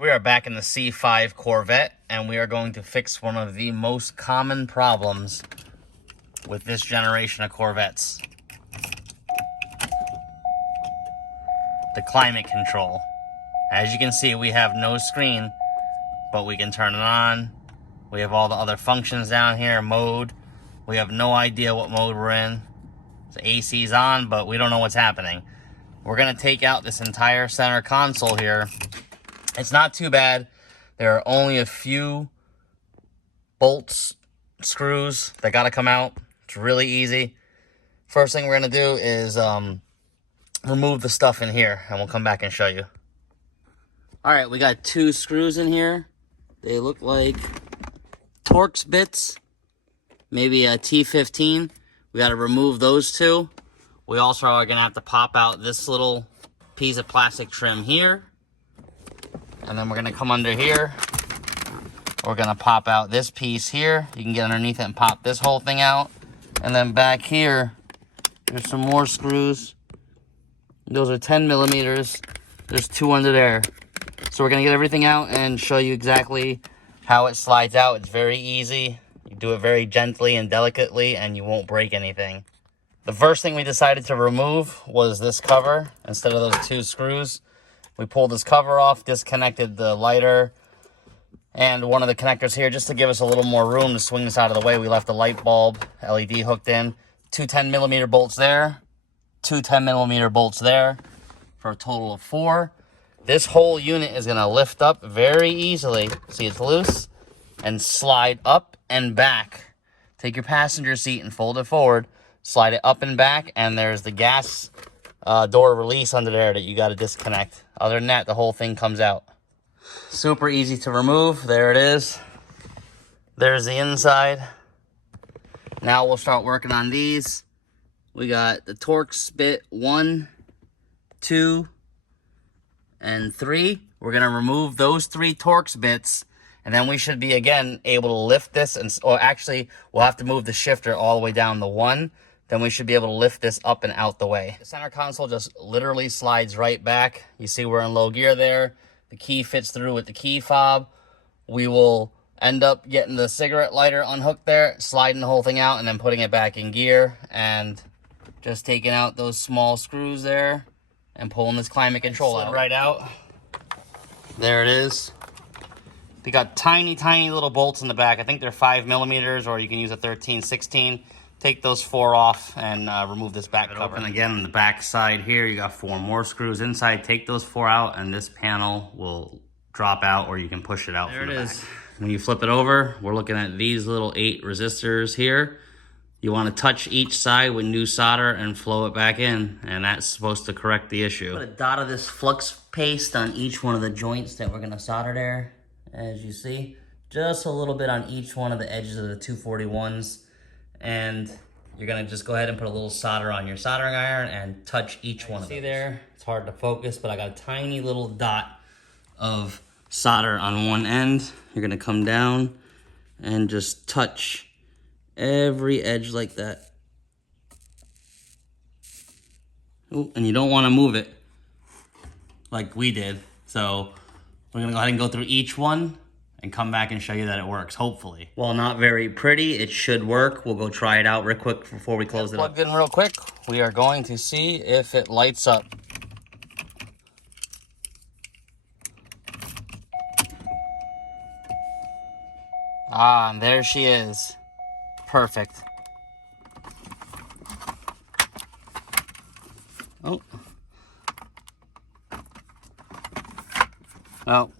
We are back in the C5 Corvette, and we are going to fix one of the most common problems with this generation of Corvettes. The climate control. As you can see, we have no screen, but we can turn it on. We have all the other functions down here, mode. We have no idea what mode we're in. The AC's on, but we don't know what's happening. We're gonna take out this entire center console here. It's not too bad. There are only a few bolts, screws that gotta come out. It's really easy. First thing we're gonna do is remove the stuff in here, and we'll come back and show you. All right, we got 2 screws in here. They look like Torx bits, maybe a T15. We gotta remove those 2. We also are gonna have to pop out this little piece of plastic trim here. And then we're gonna come under here. We're gonna pop out this piece here. You can get underneath it and pop this whole thing out. And then back here, there's some more screws. Those are 10 millimeters. There's 2 under there. So we're gonna get everything out and show you exactly how it slides out. It's very easy. You do it very gently and delicately, and you won't break anything. The first thing we decided to remove was this cover instead of those 2 screws. We pulled this cover off, disconnected the lighter and one of the connectors here just to give us a little more room to swing this out of the way. We left the light bulb LED hooked in. 2 10mm bolts there, 2 10mm bolts there for a total of 4. This whole unit is going to lift up very easily. See, it's loose and slide up and back. Take your passenger seat and fold it forward, slide it up and back, and there's the gas door release under there that you got to disconnect. Other than that, the whole thing comes out. Super easy to remove. There it is. There's the inside. Now we'll start working on these. We got the Torx bit 1, 2, and 3. We're going to remove those 3 Torx bits, and then we should be, again, able to lift this. Or actually, we'll have to move the shifter all the way down the 1. Then we should be able to lift this up and out the way. The center console just literally slides right back. You see we're in low gear there. The key fits through with the key fob. We will end up getting the cigarette lighter unhooked there, sliding the whole thing out, and then putting it back in gear, and just taking out those small screws there and pulling this climate control out. Right out. There it is. They got tiny, tiny little bolts in the back. I think they're 5 millimeters, or you can use a 13, 16. Take those 4 off and remove this back cover. And again, on the back side here, you got 4 more screws inside. Take those 4 out, and this panel will drop out, or you can push it out. There it is. When you flip it over, we're looking at these little 8 resistors here. You want to touch each side with new solder and flow it back in, and that's supposed to correct the issue. Put a dot of this flux paste on each one of the joints that we're going to solder there, as you see. Just a little bit on each one of the edges of the 241s. And you're gonna just go ahead and put a little solder on your soldering iron and touch each one of them. See there, it's hard to focus, but I got a tiny little dot of solder on one end. You're gonna come down and just touch every edge like that. Ooh, and you don't wanna move it like we did. So we're gonna go ahead and go through each one and come back and show you that it works, hopefully. Well, not very pretty, it should work. We'll go try it out real quick before we close it up. Plugged in real quick. We are going to see if it lights up. Ah, and there she is. Perfect. Oh. Oh.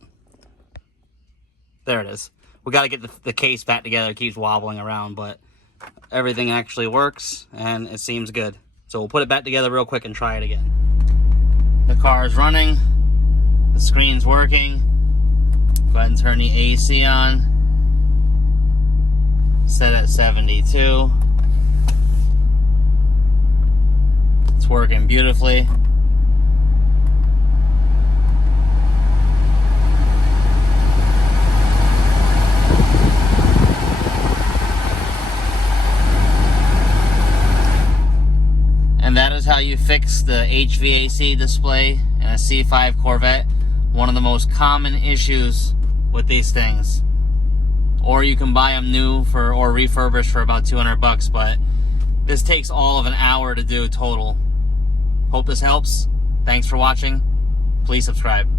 There it is. We got to get the case back together. It keeps wobbling around, but everything actually works, and it seems good. So we'll put it back together real quick and try it again. The car is running. The screen's working. Go ahead and turn the AC on. Set at 72. It's working beautifully. And that is how you fix the HVAC display in a C5 Corvette. One of the most common issues with these things. Or you can buy them new or refurbished for about $200, but this takes all of an hour to do total. Hope this helps. Thanks for watching. Please subscribe.